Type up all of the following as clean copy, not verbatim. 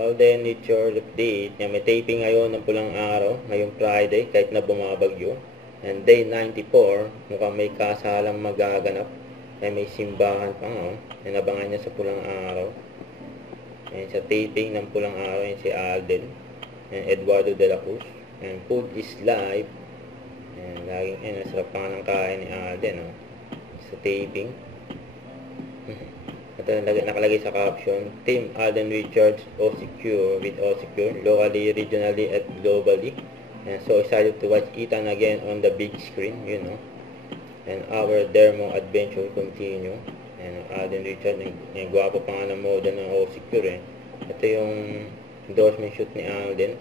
Alden Nature Update. Yan, may taping ngayon ng Pulang Araw, ngayong Friday, kahit na bumabagyo. And day 94, mukhang may kasalang magaganap. Ay may simbahan pa nga. Inabangan niya sa Pulang Araw. Yan, sa taping ng Pulang Araw, yan si Alden. And Eduardo de la Cruz. And food is live. And laging, nasarap pa nga ng kain ni Alden, sa taping. Ito nakalagay sa caption, Team Alden Richards OCQ with OCQ, locally, regionally, at globally. And so excited to watch Ethan again on the big screen, And our Dermo adventure continue. And Alden Richards, yung gwapo pa nga ng moda ng OCQ Ito yung endorsement shoot ni Alden.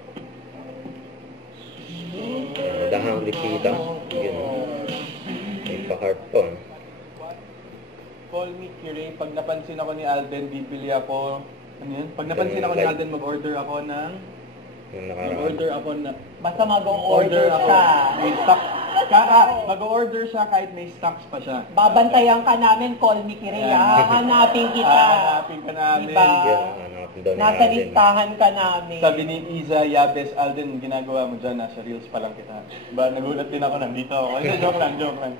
The Hungry Pita, May pa-heart to, Call me Kire. Pag napansin ako ni Alden, bibili ako. Ano yun? Pag napansin ako ni Alden, mag-order ako ng... Mag-order ako na... Basta mag-order siya. May stock. Mag-order siya kahit may stocks pa siya. Babantayan ka namin, call me Kire. Hanapin kita. Hanapin ka namin. Diba? Nasa listahan ka namin. Sabi ni Iza Yabes, Alden, ginagawa mo dyan, nasa reels pa lang kita. Diba, nagulat din ako, nandito ako. Joke lang.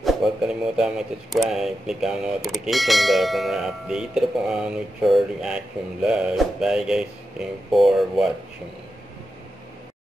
Huwag kalimutan mag-subscribe, click ang notification bell para mga update po ang Nature Reaction Vlog. Bye guys, thank you for watching.